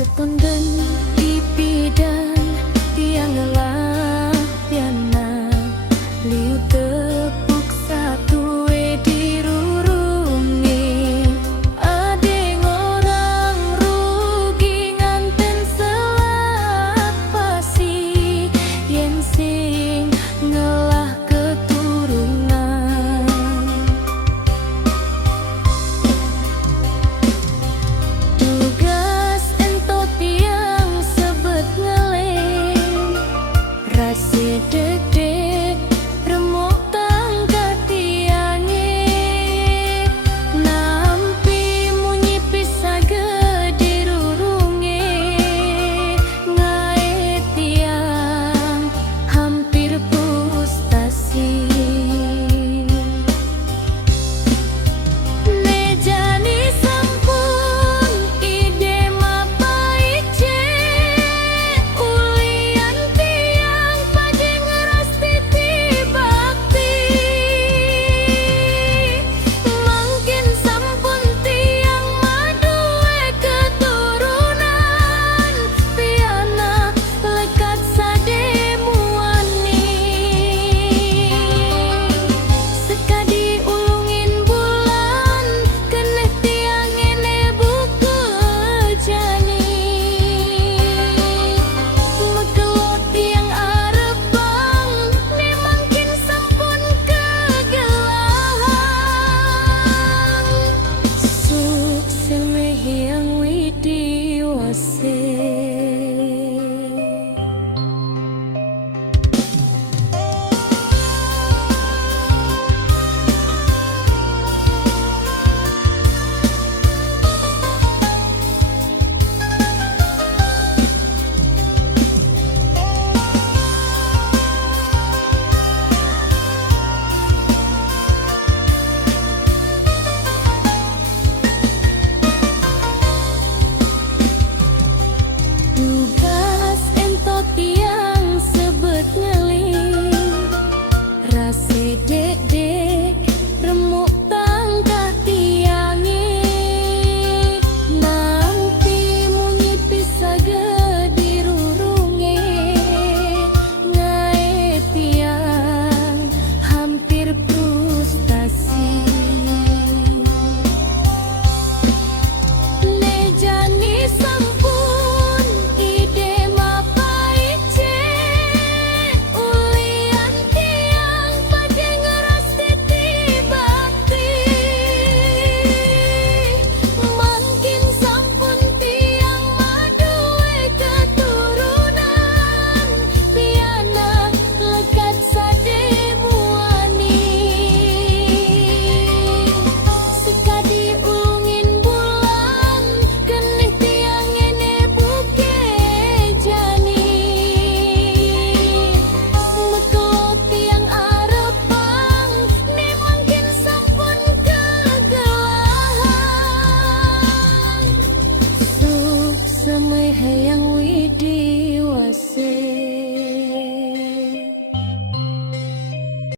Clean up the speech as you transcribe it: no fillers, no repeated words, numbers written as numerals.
Setunden ipidan tiang lah piana liu tepuk satu dirurungi adeng orang rugi nganten selat pasi yen sing ngelah keturunan tugas entot tiang sebet ngeleng rasi deg-deg remuk tangga tiange nampi munyi pisah gede rurunge ngae tiang hampir frustasi nejani sampun ide mapai cek ulian tiang pade ngeras titi bakti mungkin sampun tiang madue keturunan piana lekat sademuani sekadi ulungin bulan keneh tiang ene buku jani megelot tiang arepang ne mungkin sampun kegelahan sukses yang widi wase. Tugas entot tiang sebet ngeling rasi dek-dek remuk tangga tiange nampi munyi pisah gede rurunge ngae tiang hampir frustasi nejani sampun ide mapai cek ulian tiang pade ngeras titi bakti mungkin sampun tiang madue keturunan piana lekat sademuani sekadi ulungin bulan keneh tiang ene buke jani mekelot tiang arepang ne mungkin sampun kegelahan suk semeh yang widi